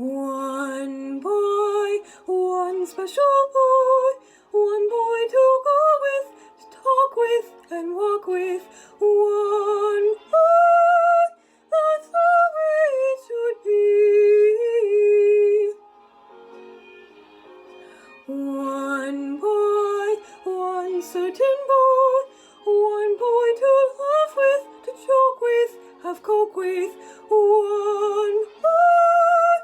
One boy, one special boy, one boy to go with, to talk with, and walk with. One boy, that's the way it should be. One boy, one certain boy, one boy to laugh with, to joke with, have coke with. One boy,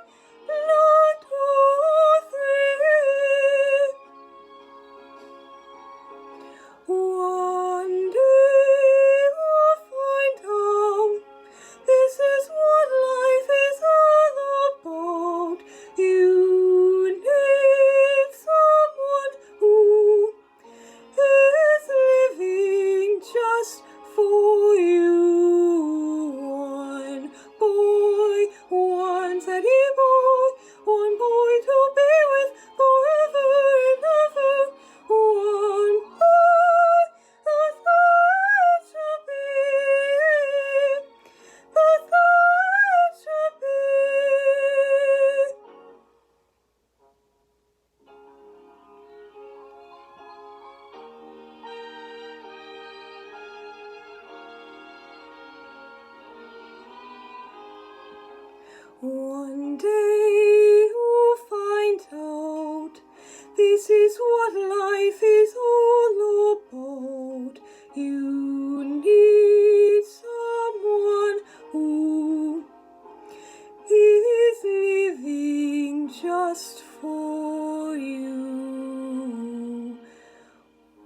not two or three. One day we'll find out this is what life is all about. You need someone who is living just for you. One boy, one steady boy, one boy to be with forever and ever. One boy, that's the way it should be. That's the way it should be. One day you'll find out this is what life is all about. You need someone who is living just for you.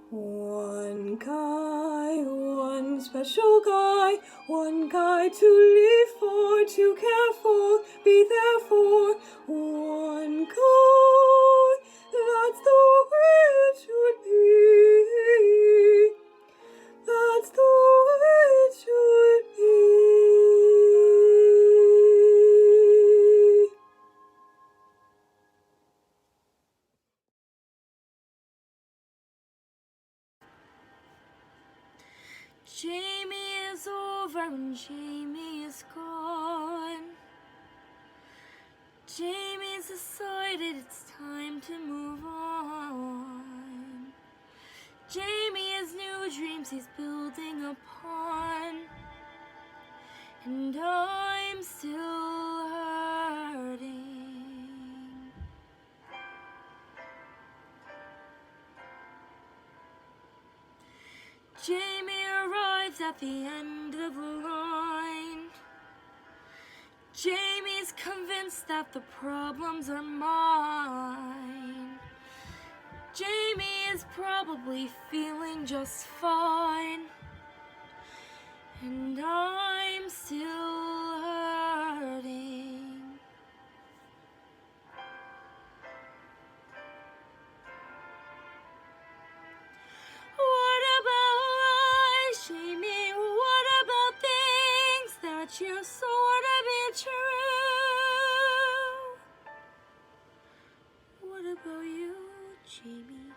One guy, one special guy, one guy to live for, to care for, be there for. One guy, that's the way it should be. That's the way it should be. Jamie is over and Jamie is gone. Jamie's decided it's time to move on. Jamie has new dreams he's building upon. And I'm still hurting. Jamie arrives at the end of the line. Jamie's convinced that the problems are mine. Jamie is probably feeling just fine. And I'm still hurting. What about lies, Jamie? What about things that you sort of be true? What about you, Jamie?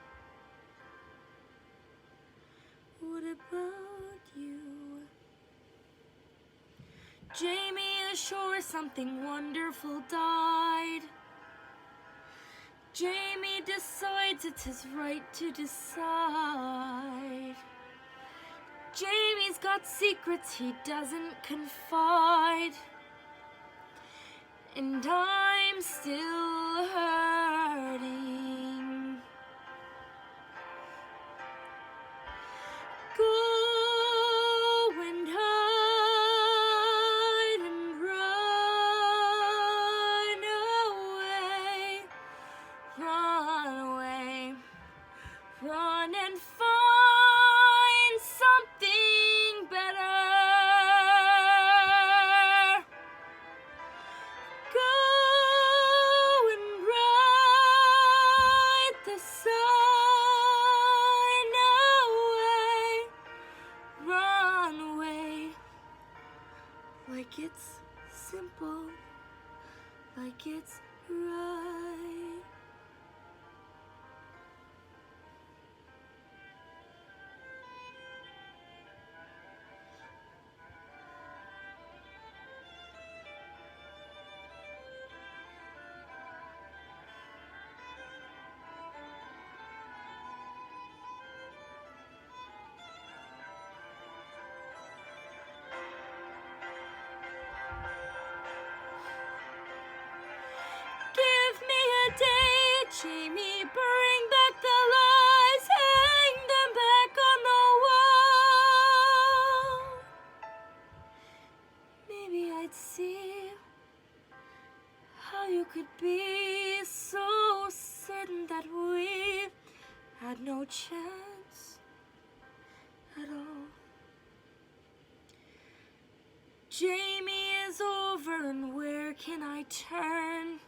What about you? Jamie is sure something wonderful died. Jamie decides it's his right to decide. Jamie's got secrets he doesn't confide. And I'm still hurting. Go and hide and run away, run and find something better. Go and write the sign away, run away, like it's simple, like it's right. Jamie, bring back the lights, hang them back on the wall. Maybe I'd see how you could be so certain that we had no chance at all. Jamie is over, and where can I turn?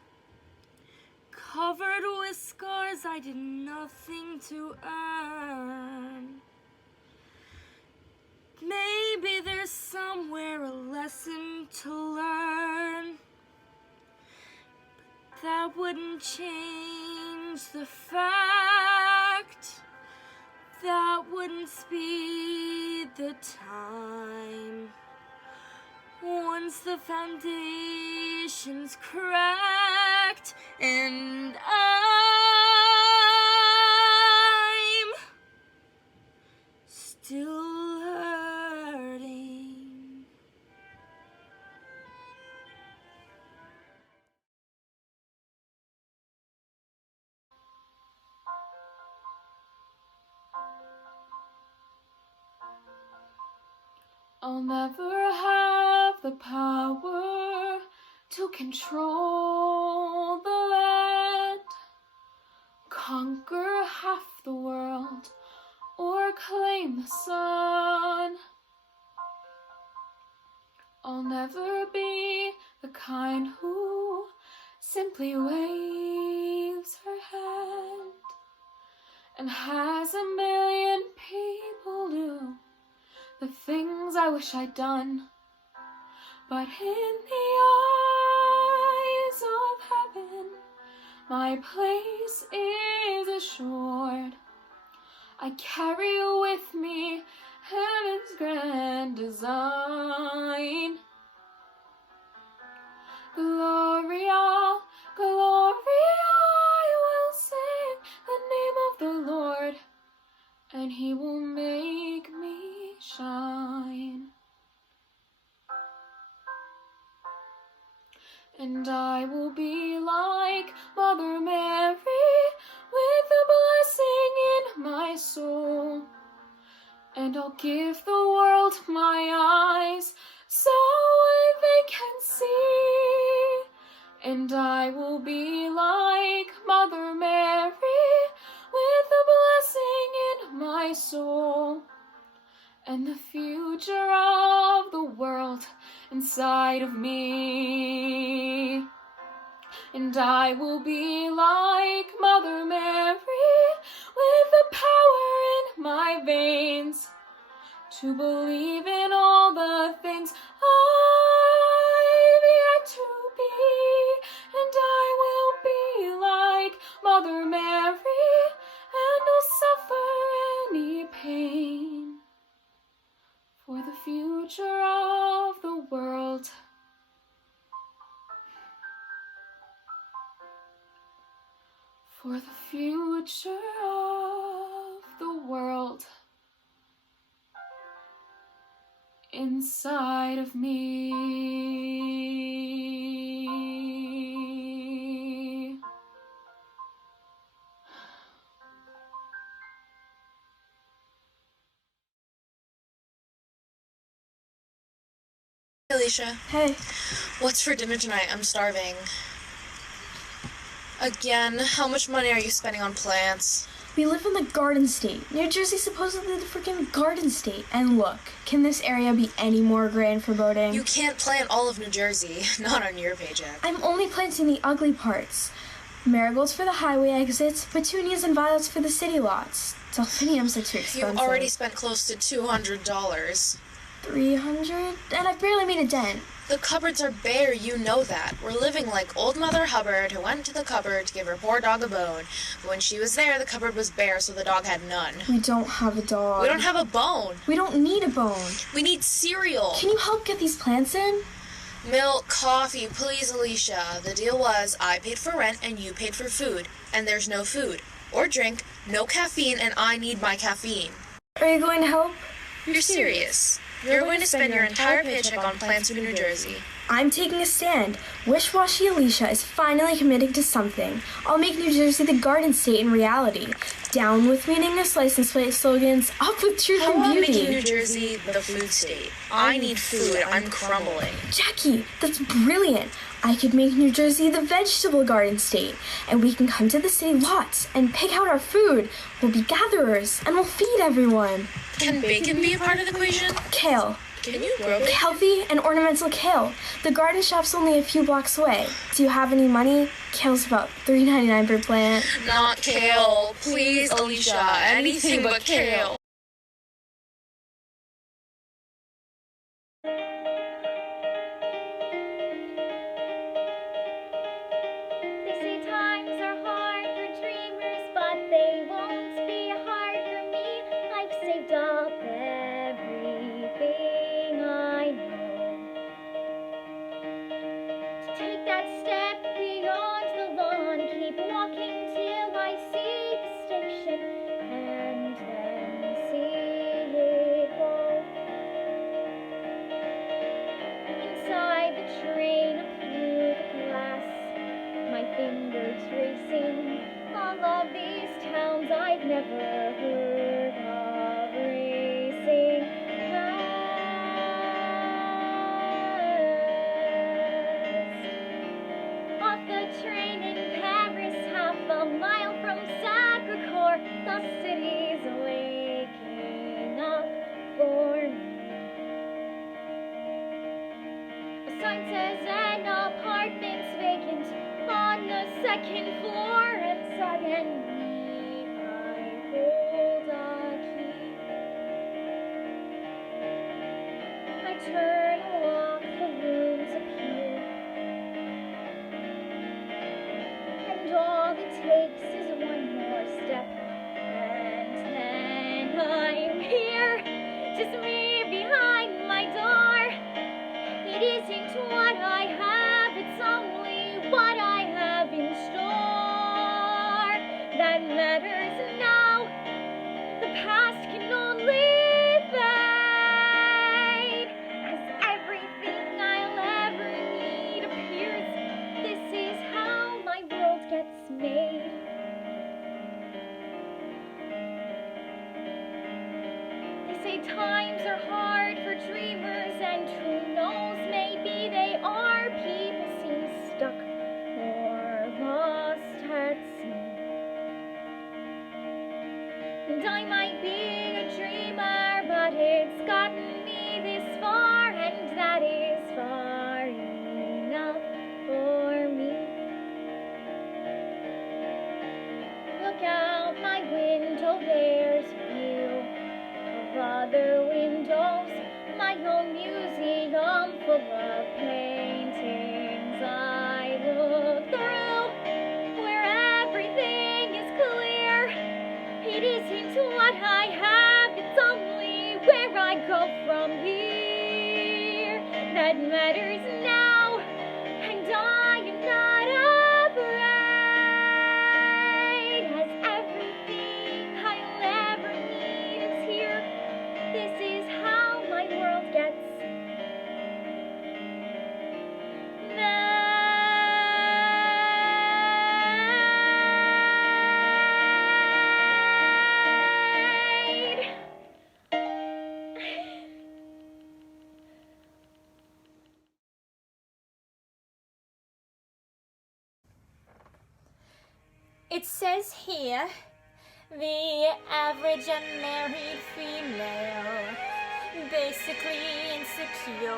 Covered with scars I did nothing to earn. Maybe there's somewhere a lesson to learn, but that wouldn't change the fact, that wouldn't speed the time. Once the foundation's cracked and I'm still hurting. I'll never have the power to control the land, conquer half the world, or claim the sun. I'll never be the kind who simply waves her hand and has a million people do the things I wish I'd done. But in the eyes of heaven, my place is assured. I carry with me heaven's grand design. Gloria, Gloria, I will sing the name of the Lord, and he will make me shine. And I will be like Mother Mary, with a blessing in my soul. And I'll give the world my eyes, so they can see. And I will be like Mother Mary, with a blessing in my soul. And the future of the world inside of me. And I will be like Mother Mary, with the power in my veins to believe in all the things I've yet to be. And I will be like Mother Mary, and I'll suffer any pain for the future of the world. For the future of the world inside of me. Alicia, Hey, what's for dinner tonight? I'm starving. Again, how much money are you spending on plants? we live in the Garden State. New Jersey's supposedly the freaking Garden State. And look, can this area be any more gray and foreboding? You can't plant all of New Jersey, not on your paycheck. I'm only planting the ugly parts. Marigolds for the highway exits, petunias and violets for the city lots. Delphiniums are too expensive. You've already spent close to $200. 300? And I've barely made a dent. The cupboards are bare, you know that. We're living like old Mother Hubbard, who went to the cupboard to give her poor dog a bone. But when she was there, the cupboard was bare, so the dog had none. We don't have a dog. We don't have a bone. We don't need a bone. We need cereal. Can you help get these plants in? Milk, coffee, please, Alicia. The deal was I paid for rent and you paid for food. And there's no food or drink, no caffeine, and I need my caffeine. Are you going to help? You're serious. You're going to spend your entire paycheck on plants for New Jersey. I'm taking a stand. Wish-washy Alicia is finally committing to something. I'll make New Jersey the garden state in reality. Down with meaningless license plate slogans, up with truth and How about beauty. making New Jersey the food state? I need food. I'm crumbling. Jackie, that's brilliant. I could make New Jersey the vegetable garden state, and we can come to the city lots and pick out our food. We'll be gatherers, and we'll feed everyone. Can bacon be a part of the equation? Kale. Can you grow bacon? Healthy and ornamental kale. The garden shop's only a few blocks away. Do you have any money? Kale's about $3.99 per plant. Not kale. Please, Alicia. Anything but kale. They say times are hard for dreamers, but they won't be hard for me. I've saved up everything I know to take that step beyond the lawn, keep walking till I see the station, and then see it all. Inside the train, through the glass, my fingers racing, all of these towns I've never heard of racing past. Off the train in Paris, half a mile from Sacre-Cœur, the city's waking up for me. A sign says an apartment's vacant on the second floor, and suddenly I hold a key. I turn a lock, the rooms appear, and all it takes is one more step, and then I'm here, just me behind my door. It isn't what I have, it's only what I have in store that matters now. The past can only fade as everything I'll ever need appears. This is how my world gets made. They say times are hard for dreamers, and who knows, maybe they are. People seem stuck or lost at sea. And I might be a dreamer, but it's gotten me this far, and that is far enough for me. Look out my window, there's a view of other windows, my own museum full of paintings I look through, where everything is clear. It isn't what I have, it's only where I go from here that matters now, and I am not afraid, as everything I'll ever need is here. This is how my world gets made. It says here, the average unmarried female, basically insecure,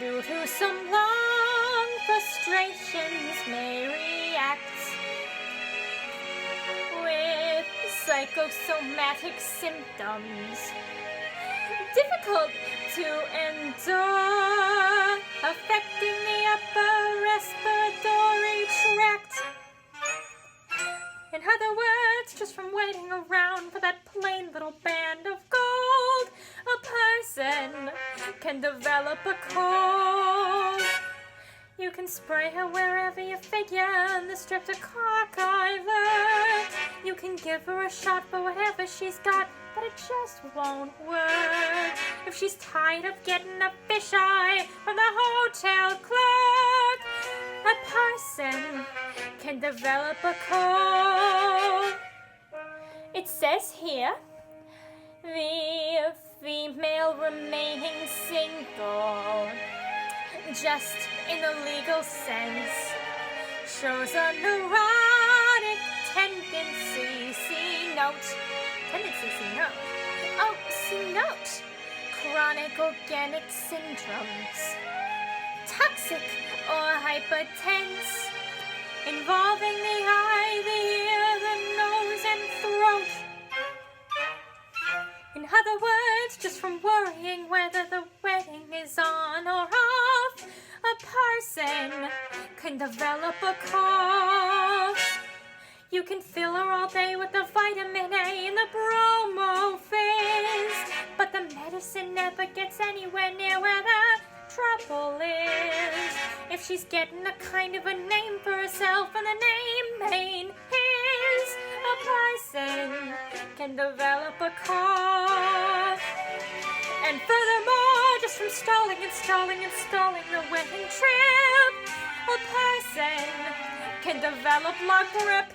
due to some long frustrations, may react with psychosomatic symptoms, difficult to endure, affecting the upper respiratory tract. In other words, just from waiting around for that plain little band of gold, a person can develop a cold. You can spray her wherever you figure in the streptococcus. You can give her a shot for whatever she's got. but it just won't work. If she's tired of getting a fisheye from the hotel clerk, a person can develop a cold. It says here, the female remaining single, just in the legal sense, shows a neurotic tendency. See note. Tendency, see note. Oh, see note. Chronic organic syndromes. Toxic or hypertense. Involving the eye, the ear, the nose, and throat. In other words, just from worrying whether the wedding is on or off, a person can develop a cough. You can fill her all day with the vitamin A and the bromo fizz, but the medicine never gets anywhere near where the trouble is. If she's getting a kind of a name for herself and the name ain't his, a person can develop a cough. And furthermore, just from stalling the wedding trip, a person can develop la grippe.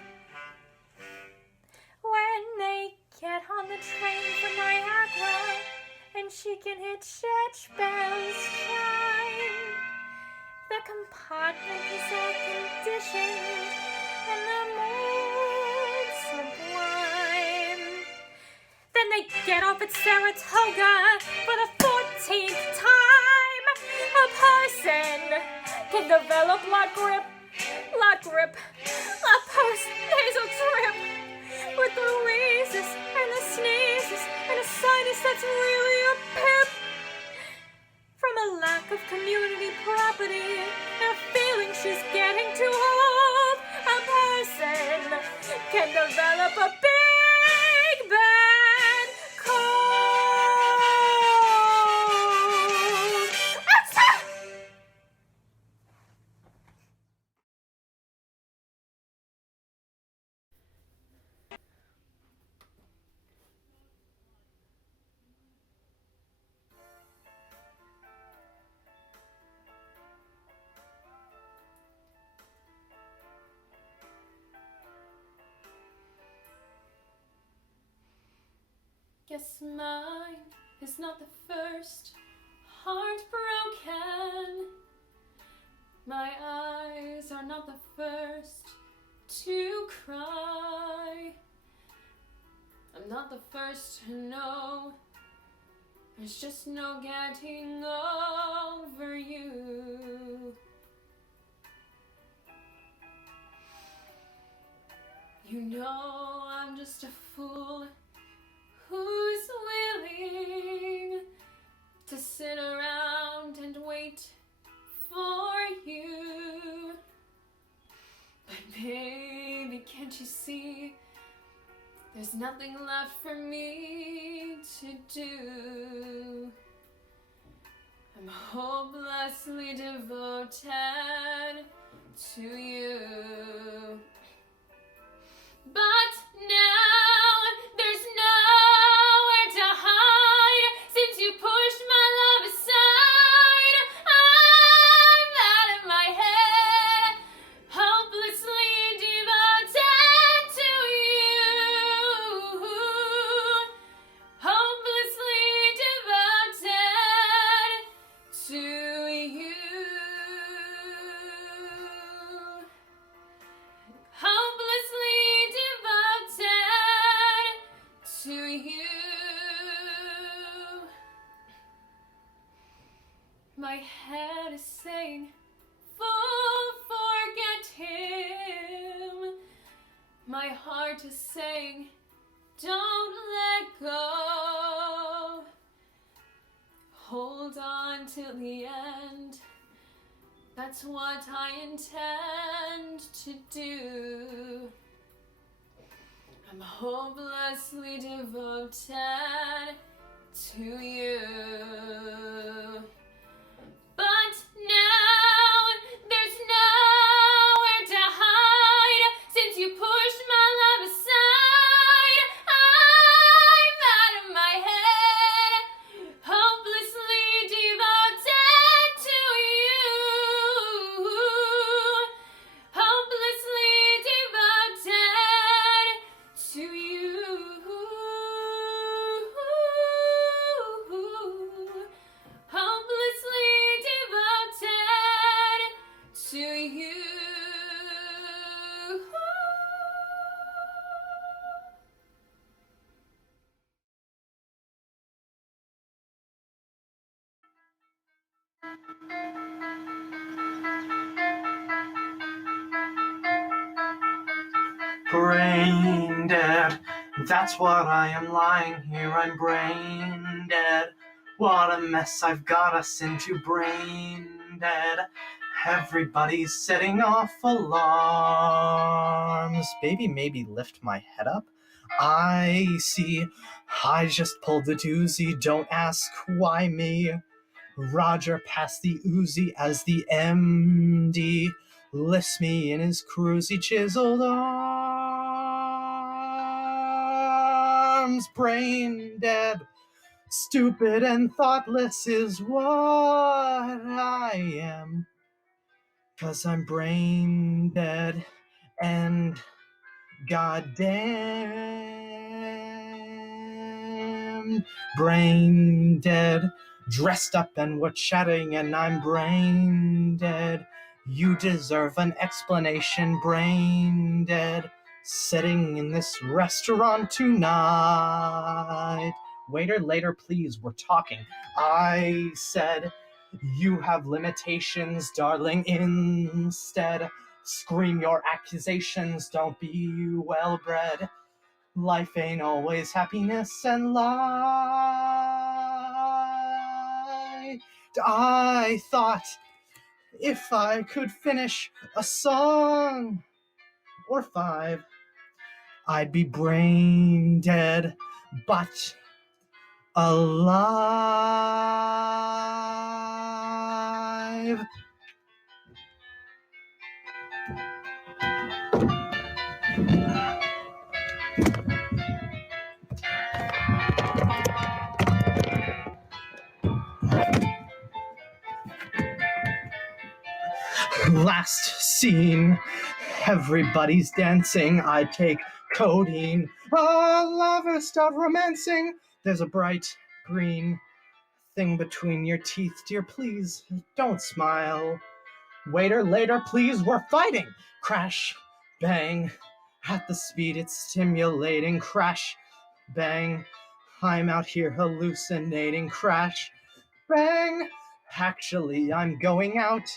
When they get on the train from Niagara and she can hear church bells chime, the compartment is air-conditioned and the mood sublime. Then they get off at Saratoga for the 14th time. A person can develop la grippe, a post-nasal drip, with the wheezes and the sneezes and a sinus that's really a pip. From a lack of community property and a feeling she's getting too old, a person can develop a big bad cold. Achoo! Guess mine is not the first heartbroken. My eyes are not the first to cry. I'm not the first to know. There's just no getting over you. You know I'm just a fool who's willing to sit around and wait for you. But baby, can't you see? There's nothing left for me to do. I'm hopelessly devoted to you. But now there's nowhere to hide since you pushed my love aside. I'm out of my head, hopelessly devoted to you. Hopelessly devoted to you. Hopelessly devoted to you. My head is saying, fool, forget him. My heart is saying, don't let go. Hold on till the end. That's what I intend to do. I'm hopelessly devoted to you. But now there's nowhere to hide since you pushed my love aside. I'm out brain dead. That's what I am lying here, I'm brain dead. What a mess I've got us into, brain dead. Everybody's setting off alarms. Baby, maybe lift my head up. I see. I just pulled the doozy, don't ask why me. Roger passed the Uzi as the MD lifts me in his cruisy chiseled arms. Brain dead, stupid and thoughtless is what I am. 'Cause I'm brain dead and goddamn brain dead. Dressed up and we're chatting and I'm brain dead. You deserve an explanation, brain dead. Sitting in this restaurant tonight. Waiter, later, please, we're talking. I said, you have limitations, darling, instead. Scream your accusations, don't be well-bred. Life ain't always happiness and light. I thought if I could finish a song or 5, I'd be brain dead, but alive. Last scene, everybody's dancing. I take codeine. All lovers start romancing. There's a bright green thing between your teeth. Dear, please don't smile. Waiter, later, please, we're fighting. Crash, bang, at the speed it's stimulating. Crash, bang, I'm out here hallucinating. Crash, bang, actually I'm going out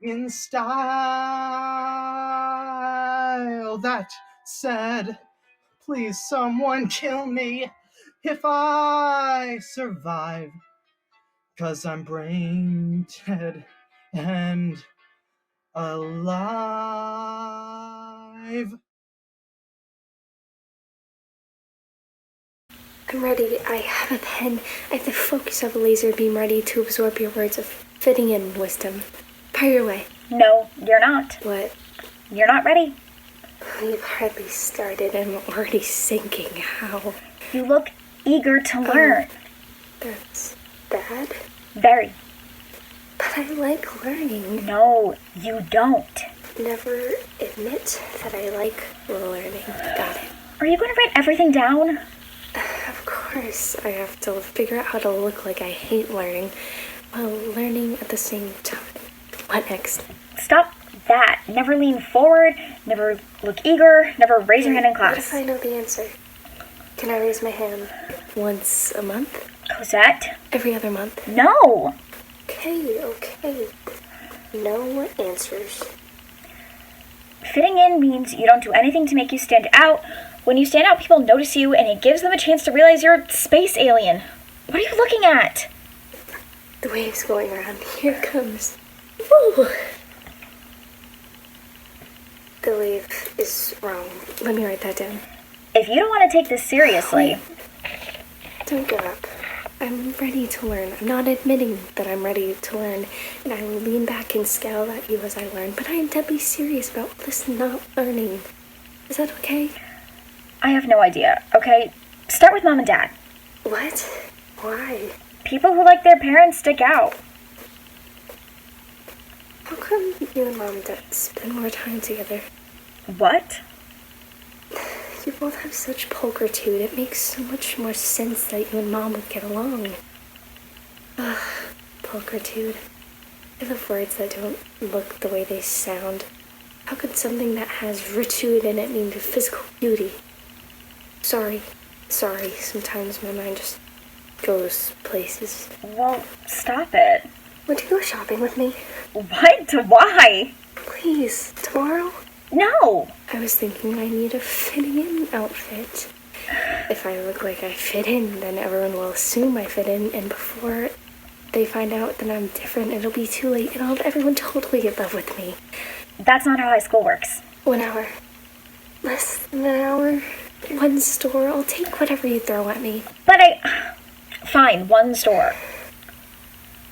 in style. That said, please someone kill me if I survive, 'cause I'm brain dead and alive. I'm ready. I have a pen. I have the focus of a laser beam ready to absorb your words of fitting in wisdom. Fire away. No, you're not. What? You're not ready. We've hardly started and I'm already sinking. How? You look eager to learn. That's bad. Very. But I like learning. No, you don't. Never admit that I like learning. Got it. Are you going to write everything down? Of course, I have to figure out how to look like I hate learning while learning at the same time. What next? Stop that. Never lean forward, never look eager, never raise your hand in class. What if I know the answer? Can I raise my hand once a month? Cosette? Every other month? No! Okay. No answers. Fitting in means you don't do anything to make you stand out. When you stand out, people notice you, and it gives them a chance to realize you're a space alien. What are you looking at? The wave's going around. Here it comes. Woo! The wave is wrong. Let me write that down. If you don't want to take this seriously... Don't give up. I'm ready to learn. I'm not admitting that I'm ready to learn, and I will lean back and scowl at you as I learn, but I am deadly serious about this not learning. Is that okay? I have no idea, okay? Start with Mom and Dad. What? Why? People who like their parents stick out. How come you and Mom and Dad spend more time together? What? You both have such pulchritude. It makes so much more sense that you and Mom would get along. Ugh, pulchritude. I love words that don't look the way they sound. How could something that has ritude in it mean physical beauty? Sorry. Sometimes my mind just goes places. Well, stop it. Would you go shopping with me? What? Why? Please, tomorrow? No! I was thinking I need a fitting in outfit. If I look like I fit in, then everyone will assume I fit in, and before they find out that I'm different, it'll be too late, and I'll have everyone totally in love with me. That's not how high school works. 1 hour. Less than an hour. One store. I'll take whatever you throw at me. But Fine, one store.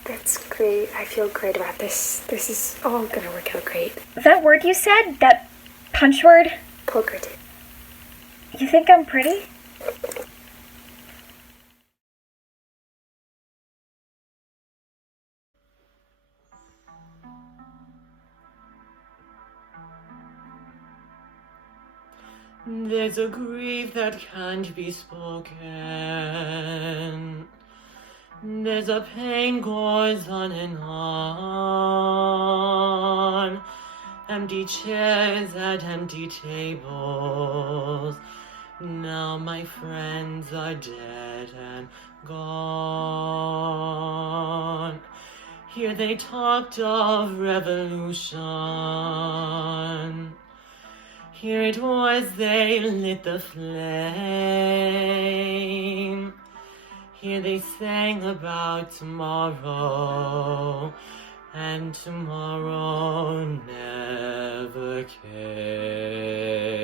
That's great. I feel great about this. This is all gonna work out great. That word you said, that punch word? Pulchritude. You think I'm pretty? There's a grief that can't be spoken. There's a pain goes on and on. Empty chairs at empty tables. Now my friends are dead and gone. Here they talked of revolution. Here it was they lit the flame. Here they sang about tomorrow, and tomorrow never came.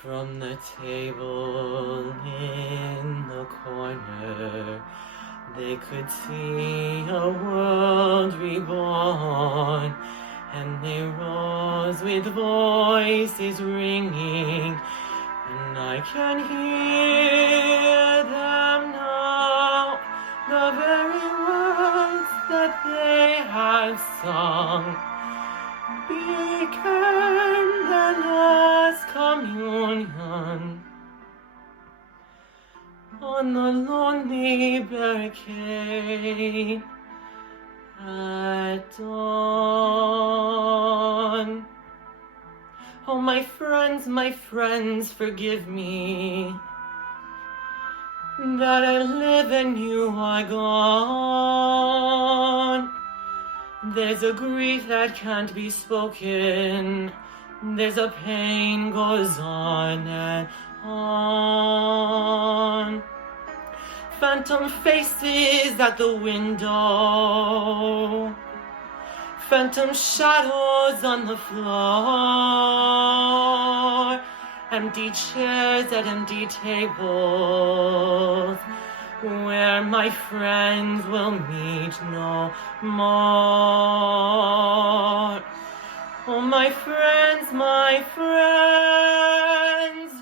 From the table in the corner, they could see a world reborn. And they rose with voices ringing, and I can hear them now, the very words that they had sung became the last communion on the lonely barricade. At dawn. Oh, my friends, forgive me that I live and you are gone. There's a grief that can't be spoken. There's a pain goes on and on. Phantom faces at the window, phantom shadows on the floor, empty chairs at empty tables, where my friends will meet no more. Oh, my friends,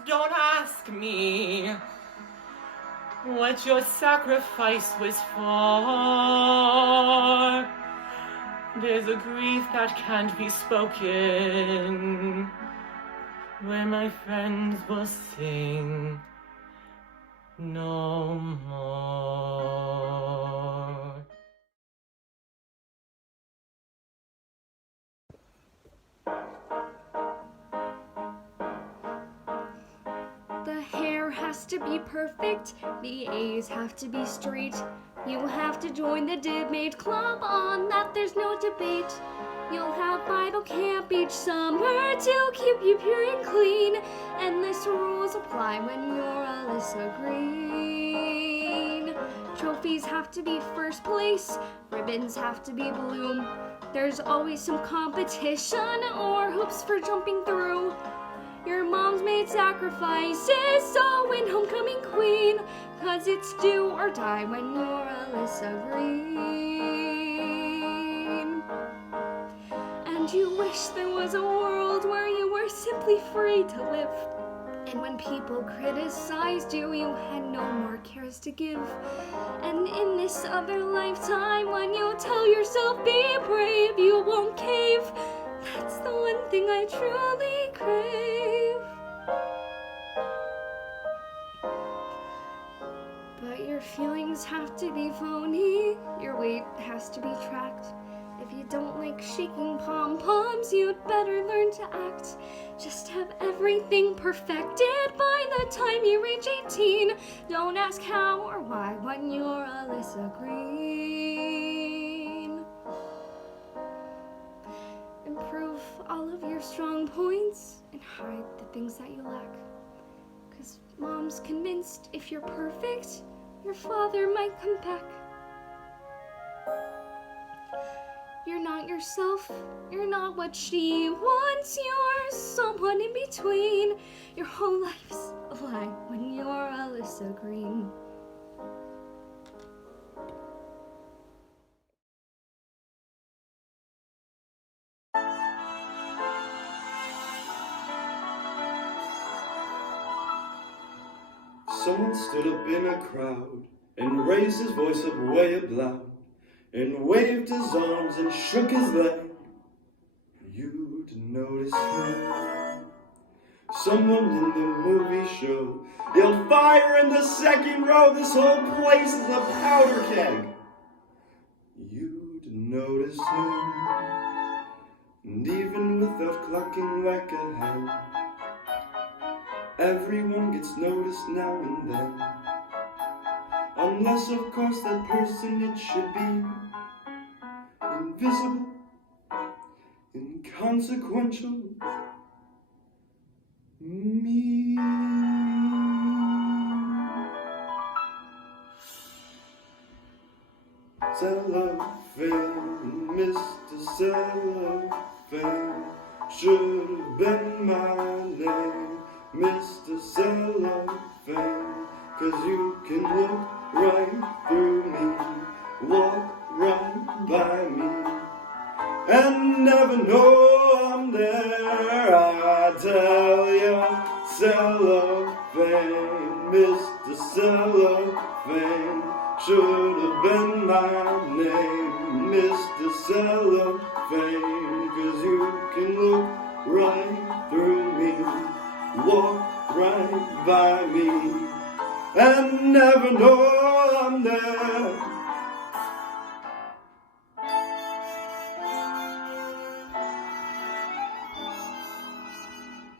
don't ask me what your sacrifice was for. There's a grief that can't be spoken, where my friends will sing no more. The hair has to be perfect, the A's have to be straight. You'll have to join the Dibmate Club, on that there's no debate. You'll have Bible camp each summer to keep you pure and clean. Endless rules apply when you're Alyssa Greene. Trophies have to be first place, ribbons have to be blue. There's always some competition or hoops for jumping through. Your mom's made sacrifices, so win homecoming queen, 'cause it's do or die when you're Alyssa Greene. And you wish there was a world where you were simply free to live, and when people criticized you, you had no more cares to give. And in this other lifetime, when you tell yourself be brave, you won't cave. That's the one thing I truly crave. But your feelings have to be phony, your weight has to be tracked. If you don't like shaking pom-poms, you'd better learn to act. Just have everything perfected by the time you reach 18. Don't ask how or why when you're Alyssa Greene. if you're perfect, your father might come back. You're not yourself, you're not what she wants, you're someone in between. Your whole life's a lie when you're Alyssa Greene. Someone stood up in a crowd and raised his voice up way up loud and waved his arms and shook his leg. You didn't notice him. Someone in the movie show yelled fire in the second row. This whole place is a powder keg. You didn't notice him. And even without clucking like a hen, everyone gets noticed now and then. Unless, of course, that person, it should be invisible, inconsequential, me. Cellophane, Mr. Cellophane, should have been my name, Mr. Cellophane, 'cause you can look right through me, walk right by me, and never know I'm there. I tell you, Cellophane, Mr. Cellophane, should have been my name, Mr. Cellophane, 'cause you can look right through me, walk right by me, and never know I'm there.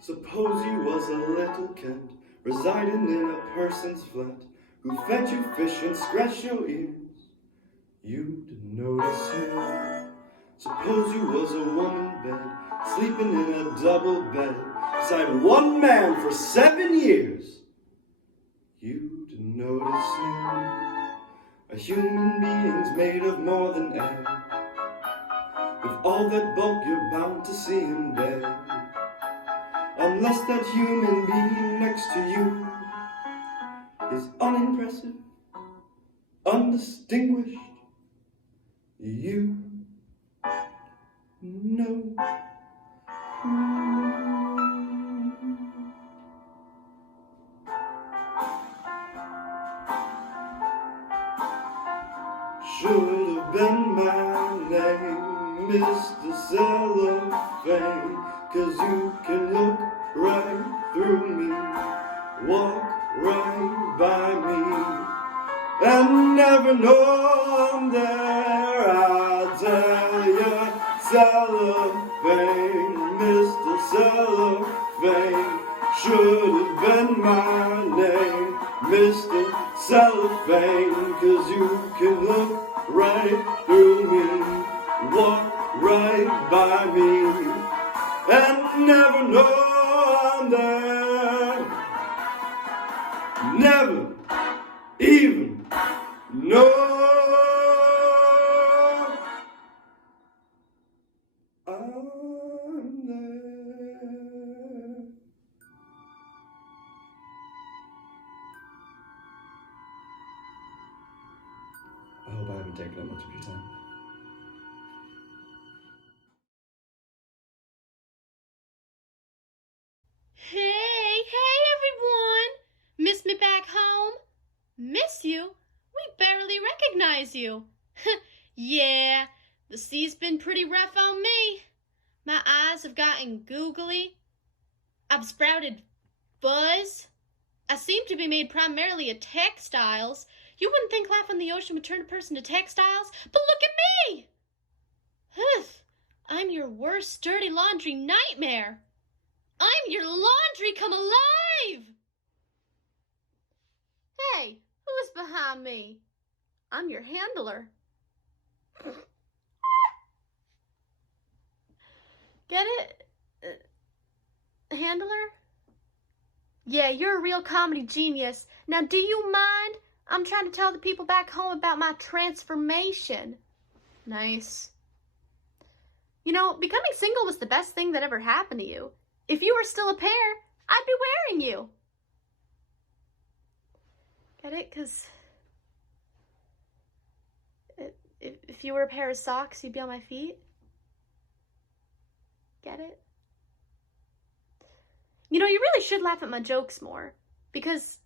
Suppose you was a little cat residing in a person's flat, who fed you fish and scratched your ears. You didn't notice him. Suppose you was a woman bed, sleeping in a double bed beside one man for 7 years. You didn't notice him. A human being's made of more than air. With all that bulk, you're bound to see him there. Unless that human being next to you is unimpressive, undistinguished, you know. Should have been my name, Mr. Cellophane, 'cause you can look right through me, walk right by me, and never know I'm there. I tell you, Cellophane, Mr. Cellophane, should have been my name, Mr. Cellophane, 'cause you can look right through me, walk right by me, and never know I'm there. Never even know I'm there. I hope I haven't taken up much of your time. Hey everyone! Miss me back home? Miss you? We barely recognize you. Yeah, the sea's been pretty rough on me. My eyes have gotten googly. I've sprouted fuzz. I seem to be made primarily of textiles. You wouldn't think life on the ocean would turn a person to textiles, but look at me! I'm your worst dirty laundry nightmare. I'm your laundry come alive! Hey, who's behind me? I'm your handler. Get it? Handler? Yeah, you're a real comedy genius. Now, do you mind? I'm trying to tell the people back home about my transformation. Nice. You know, becoming single was the best thing that ever happened to you. If you were still a pair, I'd be wearing you. Get it? 'Cause if you were a pair of socks, you'd be on my feet. Get it? You know, you really should laugh at my jokes more, because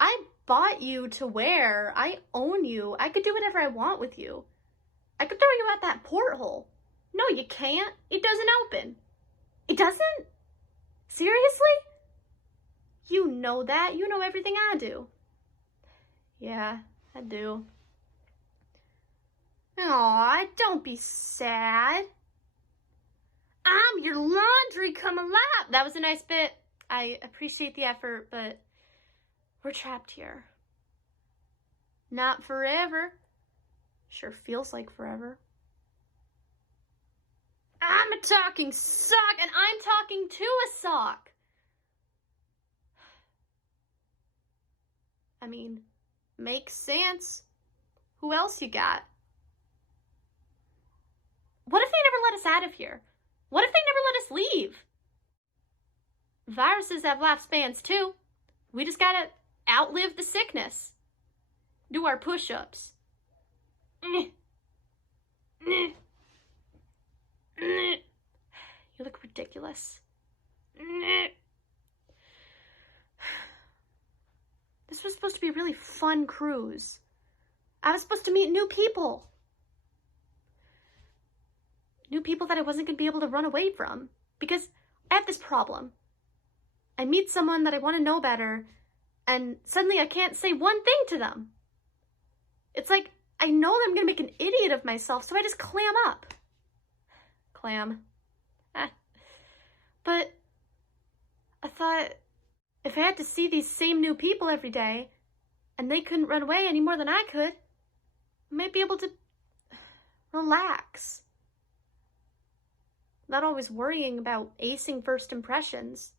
I bought you to wear. I own you. I could do whatever I want with you. I could throw you out that porthole. No, you can't. It doesn't open. It doesn't? Seriously? You know that. You know everything I do. Yeah, I do. Aw, don't be sad. I'm your laundry come alive. That was a nice bit. I appreciate the effort, but we're trapped here. Not forever. Sure feels like forever. I'm a talking sock, and I'm talking to a sock. I mean, makes sense. Who else you got? What if they never let us out of here? What if they never let us leave? Viruses have lifespans too. We just gotta outlive the sickness. Do our push-ups. You look ridiculous. This was supposed to be a really fun cruise. I was supposed to meet new people. New people that I wasn't going to be able to run away from. Because I have this problem. I meet someone that I want to know better, and suddenly I can't say one thing to them. It's like, I know that I'm going to make an idiot of myself, so I just clam up. Clam. But I thought, if I had to see these same new people every day, and they couldn't run away any more than I could, I might be able to relax. Not always worrying about acing first impressions,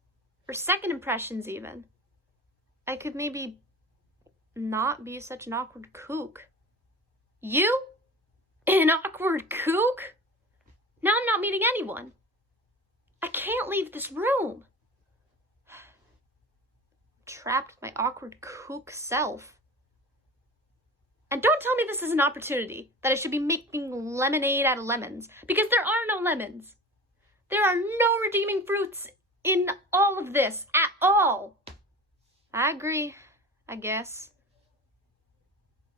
or second impressions even. I could maybe not be such an awkward kook. You? An awkward kook? Now I'm not meeting anyone. I can't leave this room. I'm trapped with my awkward kook self. And don't tell me this is an opportunity, that I should be making lemonade out of lemons, because there are no lemons. There are no redeeming fruits in all of this at all. I agree, I guess.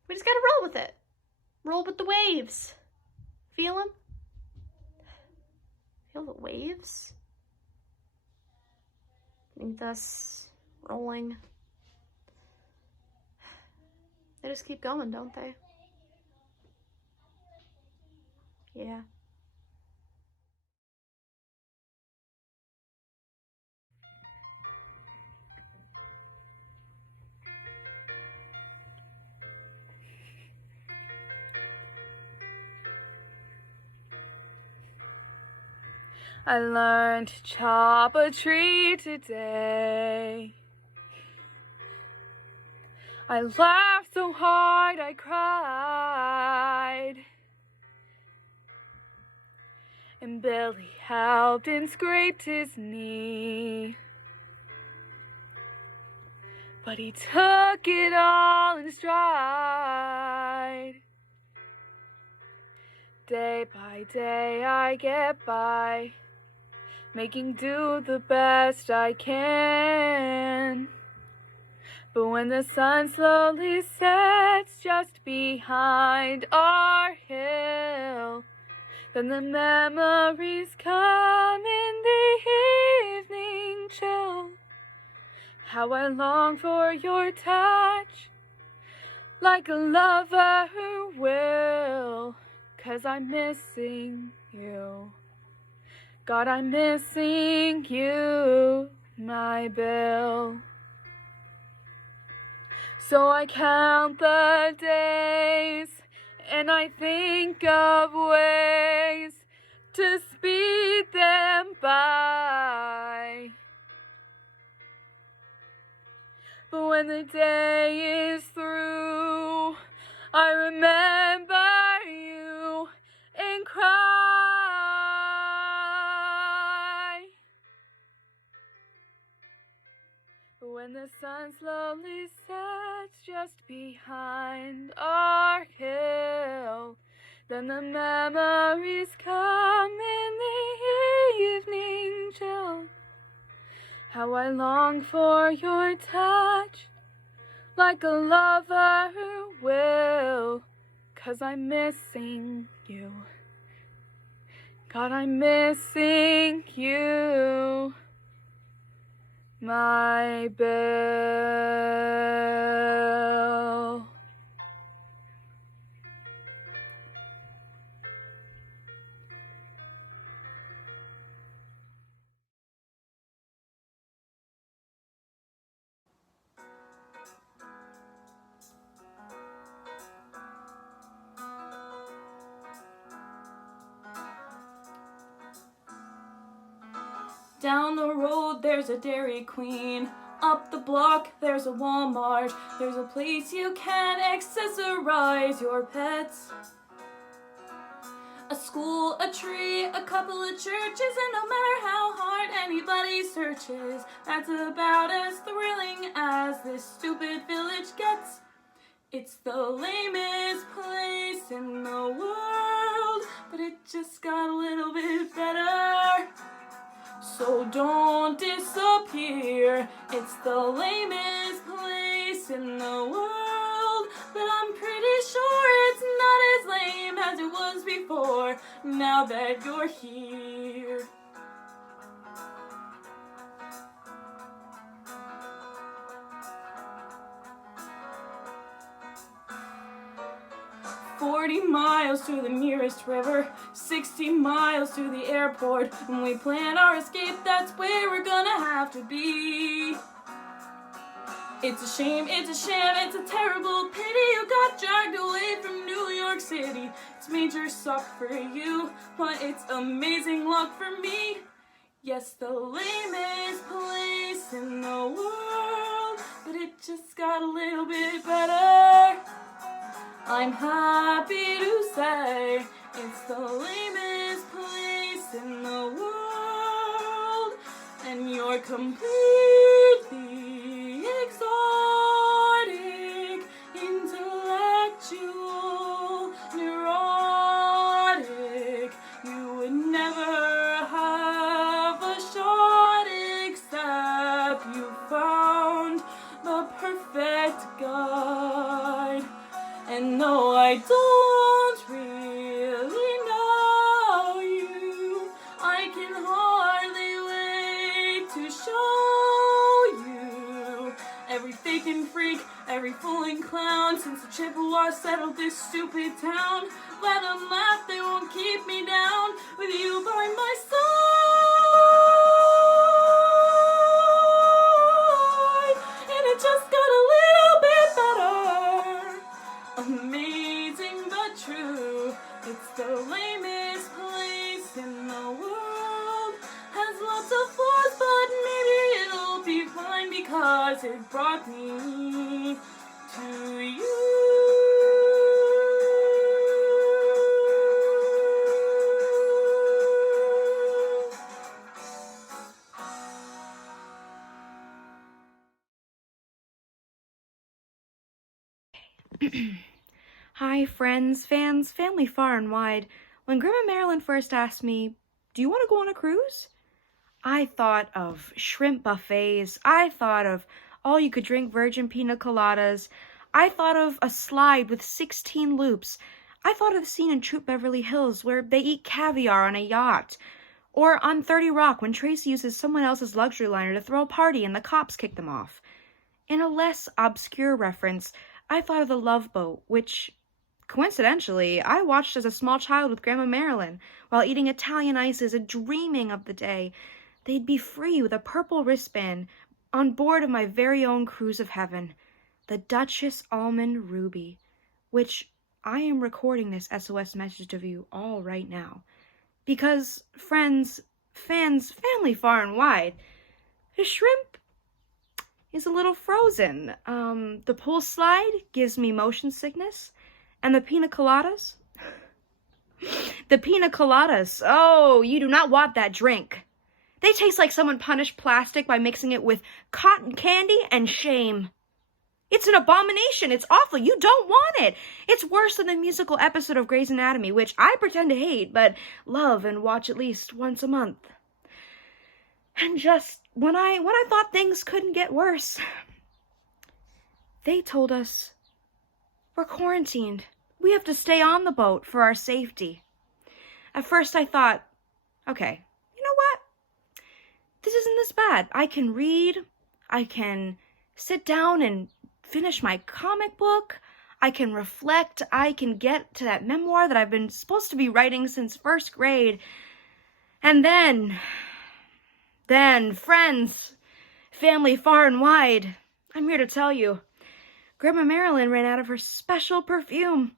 We just gotta roll with it. Roll with the waves. Feel them? Feel the waves? Beneath us, rolling. They just keep going, don't they? Yeah. I learned to chop a tree today. I laughed so hard I cried. And Billy helped and scraped his knee. But he took it all in stride. Day by day I get by, making do the best I can. But when the sun slowly sets just behind our hill, then the memories come in the evening chill. How I long for your touch, like a lover who will, 'cause I'm missing you. God, I'm missing you, my Bill. So I count the days, and I think of ways to speed them by. the day is through, I remember you and cry. When the sun slowly sets just behind our hill, then the memories come in the evening chill. How I long for your touch, like a lover will, 'cause I'm missing you. God, I'm missing you, my Bill. Down the road there's a Dairy Queen. Up the block there's a Walmart. There's a place you can accessorize your pets. A school, a tree, a couple of churches, and no matter how hard anybody searches, that's about as thrilling as this stupid village gets. It's the lamest place in the world, but it just got a little bit better. So don't disappear. It's the lamest place in the world, but I'm pretty sure it's not as lame as it was before, now that you're here. "40 miles to the nearest river, 60 miles to the airport. When we plan our escape, that's where we're gonna have to be. It's a shame, it's a sham, it's a terrible pity you got dragged away from New York City. It's major suck for you, but it's amazing luck for me. Yes, the lamest place in the world, but it just got a little bit better. I'm happy to say it's the lamest place in the world, and you're completely exotic, intellectual, neurotic. You would never have a shot except you found the perfect guide. And no, I don't really know you, I can hardly wait to show you every fake and freak, every fool and clown, since the Chippewas settled this stupid town. Let them laugh, they won't keep me down, with you by my side. And it just got a little bit better. Amazing but true, it's the lamest place in the world. Has lots of flaws, but maybe it'll be fine because it brought me to you. Hi, friends, fans, family far and wide. When Grandma Marilyn first asked me, "Do you want to go on a cruise?" I thought of shrimp buffets. I thought of all-you-could-drink virgin pina coladas. I thought of a slide with 16 loops. I thought of the scene in Troop Beverly Hills where they eat caviar on a yacht. Or on 30 Rock when Tracy uses someone else's luxury liner to throw a party and the cops kick them off. In a less obscure reference, I thought of The Love Boat, which, coincidentally, I watched as a small child with Grandma Marilyn while eating Italian ices and dreaming of the day they'd be free with a purple wristband on board of my very own cruise of heaven, the Duchess Almond Ruby, which I am recording this SOS message to you all right now. Because, friends, fans, family far and wide, the shrimp is a little frozen. The pool slide gives me motion sickness. And the pina coladas? The pina coladas. Oh, you do not want that drink. They taste like someone punished plastic by mixing it with cotton candy and shame. It's an abomination. It's awful. You don't want it. It's worse than the musical episode of Grey's Anatomy, which I pretend to hate, but love and watch at least once a month. And just when I thought things couldn't get worse, they told us we're quarantined. We have to stay on the boat for our safety. At first I thought, okay, you know what? This isn't this bad. I can read. I can sit down and finish my comic book. I can reflect. I can get to that memoir that I've been supposed to be writing since first grade. And then, friends, family far and wide, I'm here to tell you, Grandma Marilyn ran out of her special perfume.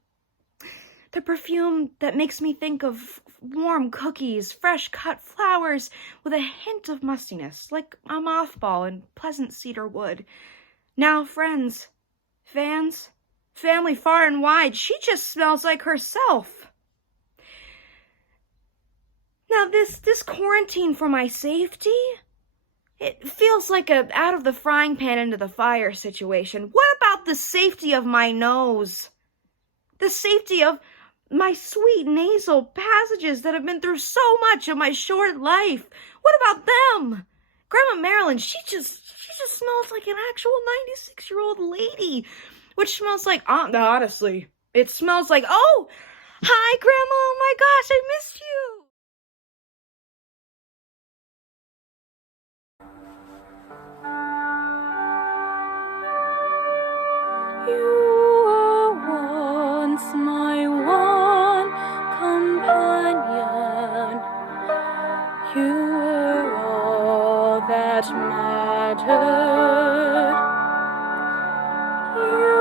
The perfume that makes me think of warm cookies, fresh cut flowers with a hint of mustiness, like a mothball and pleasant cedar wood. Now, friends, fans, family far and wide, she just smells like herself. Now, this quarantine for my safety, it feels like a out of the frying pan into the fire situation. What about the safety of my nose? The safety of my sweet nasal passages that have been through so much of my short life. What about them? Grandma Marilyn, she just smells like an actual 96-year-old lady, which smells like, honestly, it smells like, oh, hi, Grandma, oh my gosh, I missed you. You were once my one companion. You were all that mattered. You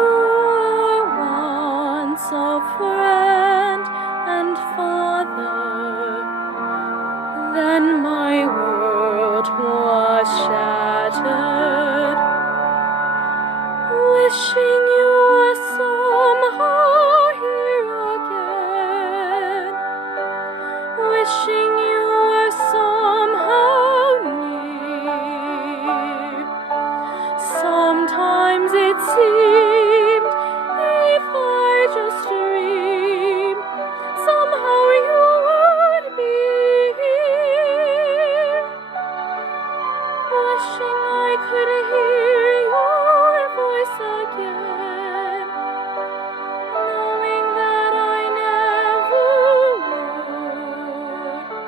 were once a friend and father. Then my world was shattered. Wishing you were somehow here again. Wishing you were somehow near. Sometimes it seemed if I just dreamed, somehow you would be here. Wishing I could hear your voice again, knowing that I never would.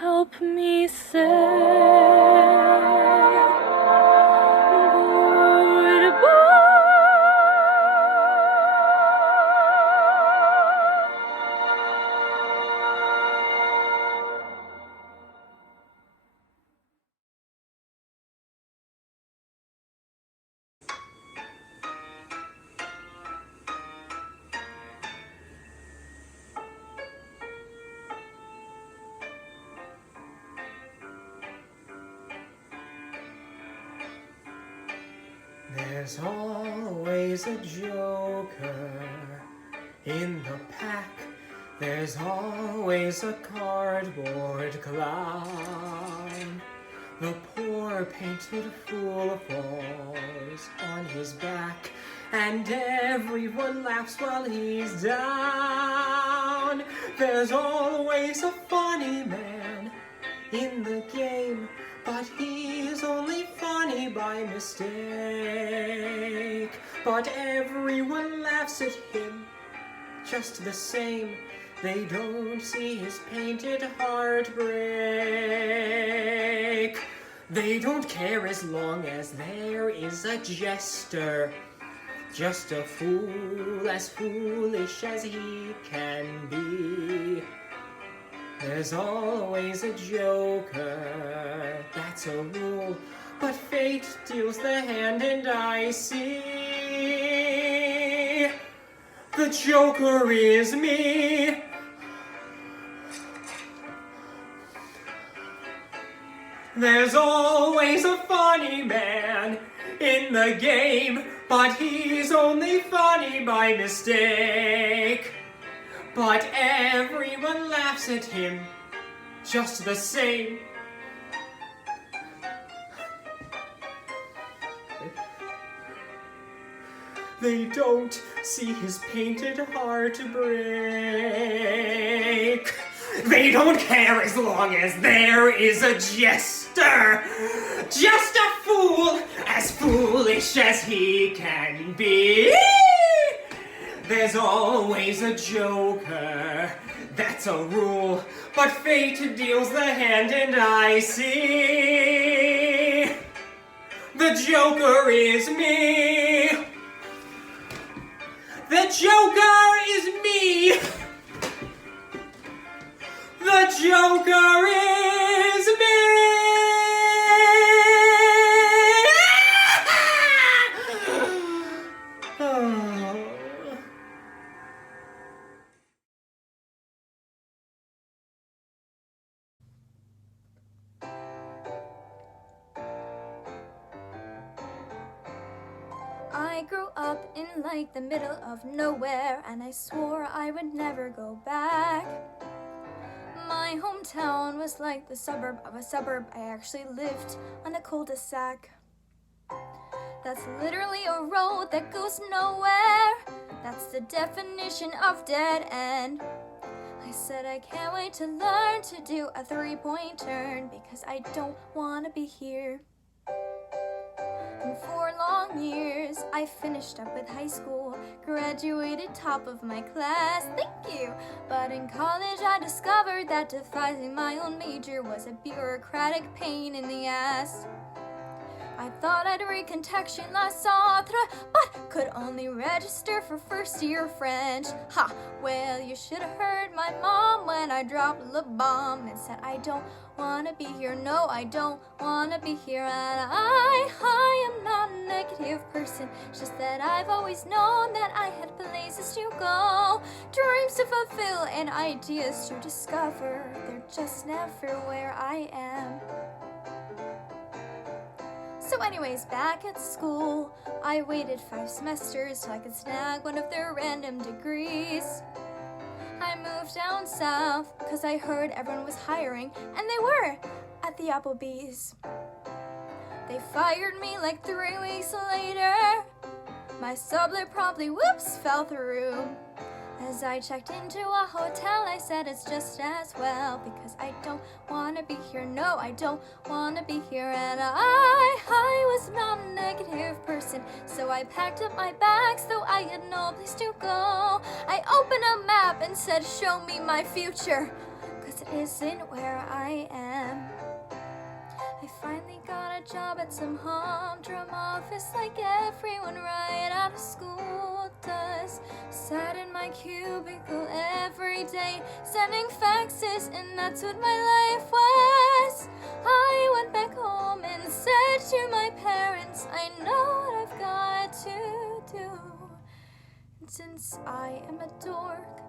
help me say goodbye. There's always a joker in the pack. There's always a cardboard clown. The poor painted fool falls on his back, and everyone laughs while he's down. There's always a funny man in the game, but he's only funny by mistake. But everyone laughs at him just the same. They don't see his painted heart break. They don't care as long as there is a jester, just a fool as foolish as he can be. There's always a joker, that's a rule, but fate deals the hand and I see the joker is me. There's always a funny man in the game, but he's only funny by mistake. But everyone laughs at him just the same. They don't see his painted heart break. They don't care as long as there is a jester, just a fool as foolish as he can be. There's always a joker, that's a rule, but fate deals the hand and I see the joker is me. The joker is me. The joker is me. I grew up in like the middle of nowhere, and I swore I would never go back. My hometown was like the suburb of a suburb. I actually lived on a cul-de-sac. That's literally a road that goes nowhere. That's the definition of dead end. I said I can't wait to learn to do a three-point turn because I don't want to be here. And 4 long years, I finished up with high school, graduated top of my class, thank you. But in college I discovered that devising my own major was a bureaucratic pain in the ass. I thought I'd recontection la centre, but could only register for first year French. Ha! Well, you should have heard my mom when I dropped the bomb and said I don't wanna be here, no, I don't wanna be here. And I am not a negative person, it's just that I've always known that I had places to go, dreams to fulfill and ideas to discover. They're just never where I am. So anyways, back at school, I waited 5 semesters so I could snag one of their random degrees. I moved down south because I heard everyone was hiring, and they were at the Applebee's. They fired me like 3 weeks later. My sublet promptly, whoops, fell through. As I checked into a hotel, I said it's just as well because I don't want to be here, no, I don't want to be here. And I was not a negative person, so I packed up my bags though I had no place to go. I opened a map and said, show me my future, because isn't where I am. I finally got a job at some humdrum office like everyone right out of school does. Sat in my cubicle every day, sending faxes, and that's what my life was. I went back home and said to my parents, I know what I've got to do. And since I am a dork,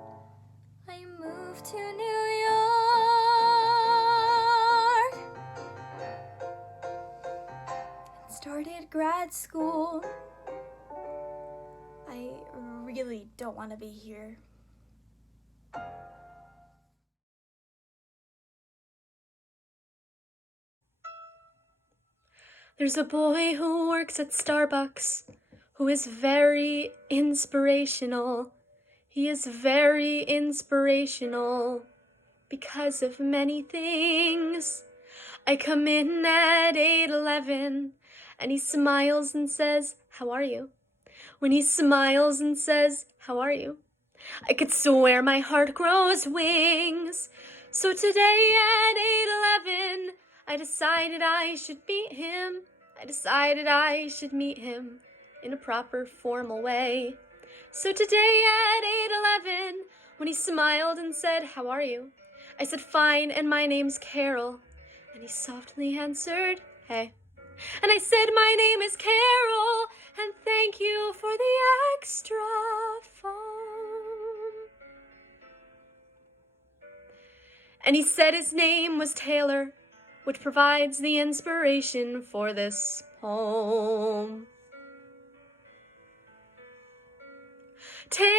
I moved to New York. Started grad school. I really don't want to be here. There's a boy who works at Starbucks who is very inspirational. He is very inspirational because of many things. I come in at 8:11 and he smiles and says, "How are you?" When he smiles and says, "How are you?" I could swear my heart grows wings. So today at 8:11, I decided I should meet him. I decided I should meet him in a proper formal way. So today at 8:11, when he smiled and said, "How are you?" I said, "Fine, and my name's Carol." And he softly answered, "Hey." And I said, "My name is Carol, and thank you for the extra foam." And he said his name was Taylor, which provides the inspiration for this poem. Taylor,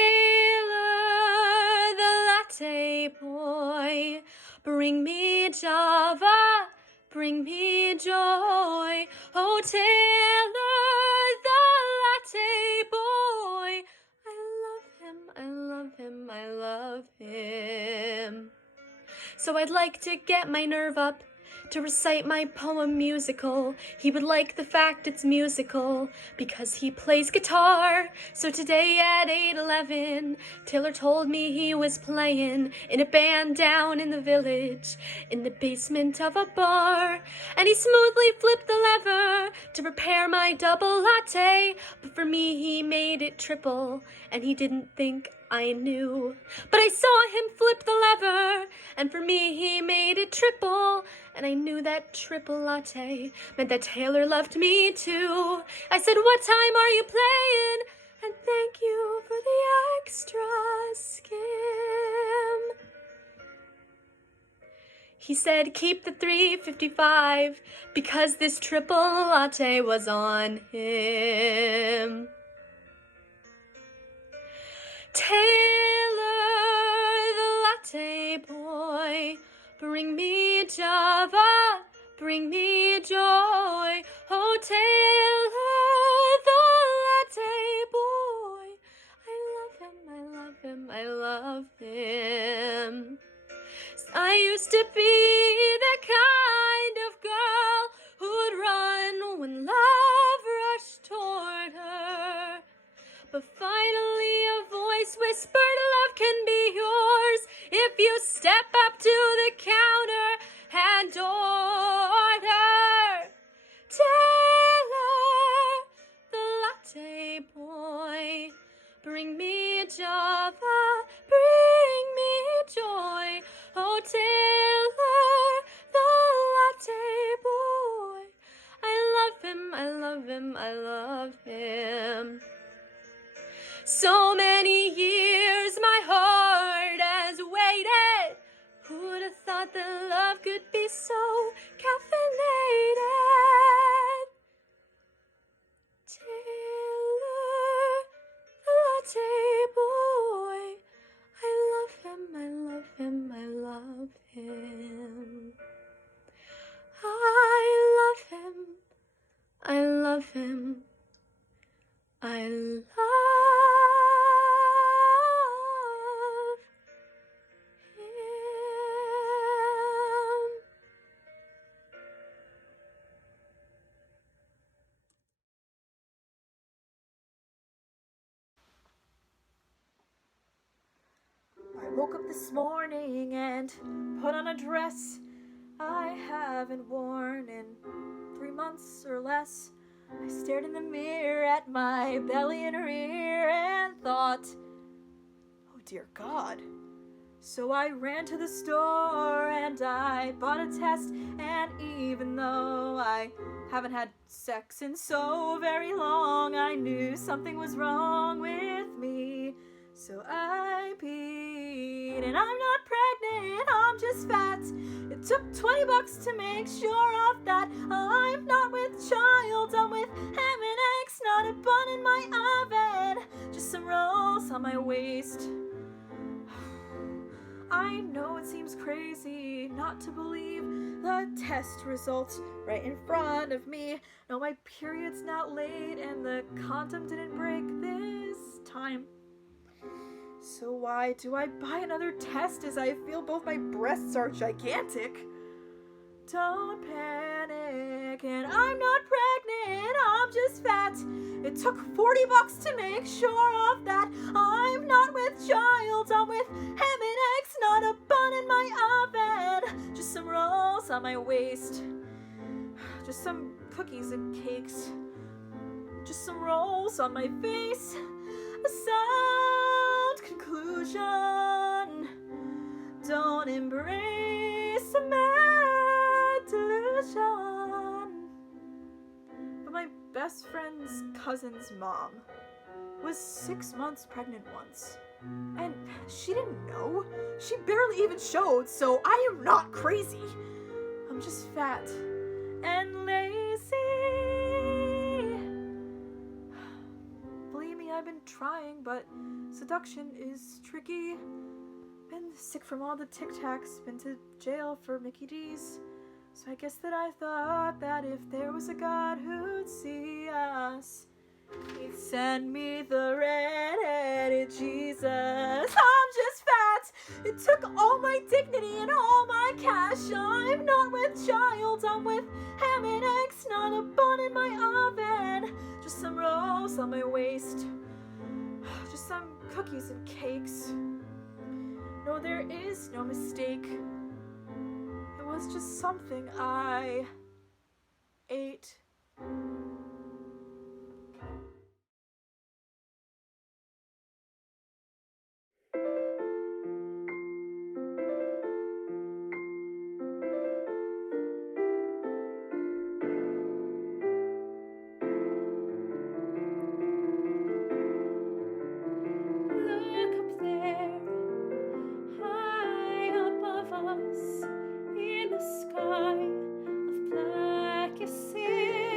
the latte boy, bring me Java, bring me joy. Oh, Taylor, the latte boy, I love him, I love him, I love him. So I'd like to get my nerve up to recite my poem musical. He would like the fact it's musical because he plays guitar. So today at 8:11, Taylor told me he was playing in a band down in the village in the basement of a bar. And he smoothly flipped the lever to prepare my double latte. But for me, he made it triple, and he didn't think I knew. But I saw him flip the lever, and for me he made it triple, and I knew that triple latte meant that Taylor loved me too. I said, "What time are you playing? And thank you for the extra skim." He said, "Keep the 3.55 because this triple latte was on him." Taylor, the latte boy, bring me Java, bring me joy. Oh, Taylor, the latte boy, I love him, I love him, I love him. I used to be the kind of girl who'd run when love rushed toward her. But finally a voice whispered, "Love can be yours if you step up to the counter and order." Taylor, the latte boy, bring me Java, bring me joy. Oh, Taylor, the latte boy, I love him, I love him, I love him. So many years my heart has waited. Who'd have thought that love could be so caffeinated? Taylor, the latte boy, I love him, I love him, I love him. I love him, I love him, I love woke up this morning and put on a dress I haven't worn in 3 months or less. I stared in the mirror at my belly and rear and thought, oh dear God. So I ran to the store and I bought a test, and even though I haven't had sex in so very long, I knew something was wrong with me. So I peed, and I'm not pregnant, I'm just fat. It took $20 to make sure of that. I'm not with child, I'm with ham and eggs, not a bun in my oven, just some rolls on my waist. I know it seems crazy not to believe the test results right in front of me. No, my period's not late and the condom didn't break this time. So why do I buy another test as I feel both my breasts are gigantic? Don't panic, and I'm not pregnant, I'm just fat. It took $40 to make sure of that. I'm not with child, I'm with ham and eggs, not a bun in my oven, just some rolls on my waist, just some cookies and cakes, just some rolls on my face. A sound conclusion. Don't embrace a mad delusion. But my best friend's cousin's mom was 6 months pregnant once. And she didn't know. She barely even showed, so I am not crazy. I'm just fat and lazy. Believe me, I've been trying, but seduction is tricky. Been sick from all the Tic Tacs, been to jail for Mickey D's. So I guess that I thought that if there was a God who'd see us, he'd send me the red-headed Jesus. I'm just fat. It took all my dignity and all my cash. I'm not with child, I'm with ham and eggs, not a bun in my oven, just some rolls on my waist, just some cookies and cakes. No, there is no mistake. It was just something I ate. In the sky of blackest sea.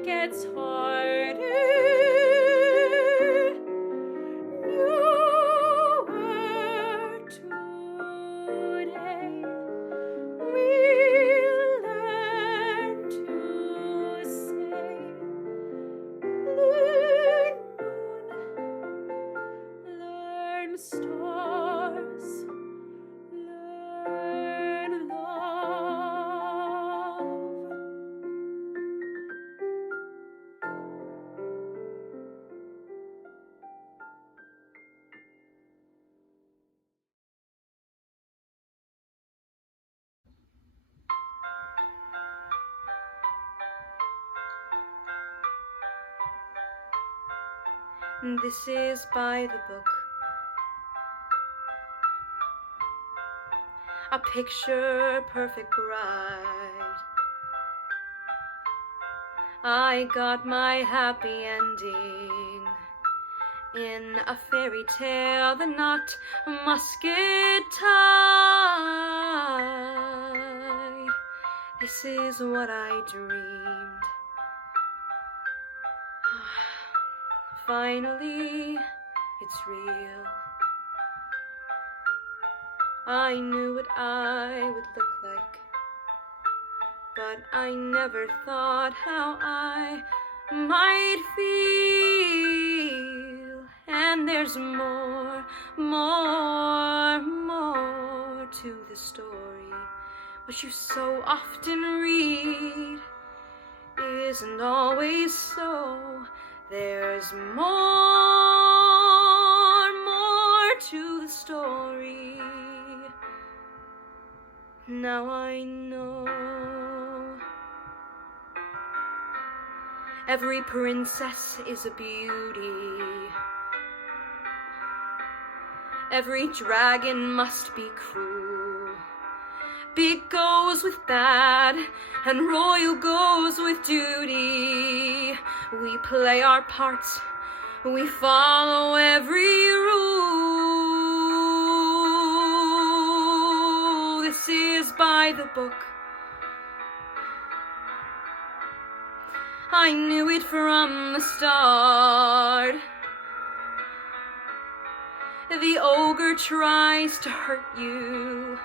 it gets harder. Newer today, we learn to say, learn moon, learn stars, learn love. This is by the book, a picture perfect bride. I got my happy ending in a fairy tale, the knot musket tied. This is what I dreamed. Finally, it's real. I knew what I would look like, but I never thought how I might feel. And there's more to the story. What you so often read isn't always so. There's more to the story. Now I know. Every princess is a beauty. Every dragon must be cruel. Big goes with bad, and royal goes with duty. We play our parts, we follow every rule. This is by the book. I knew it from the start. The ogre tries to hurt you,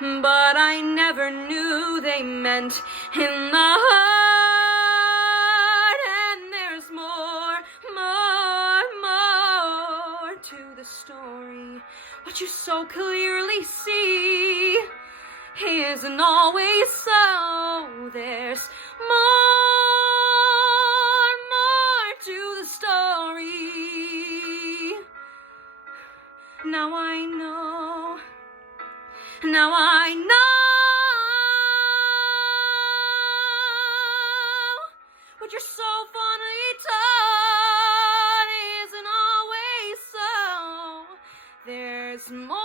but I never knew they meant in the heart. And there's more to the story. What you so clearly see isn't always so. There's more to the story. Now I know. Now I know. What you're so fondly taught isn't always so. There's more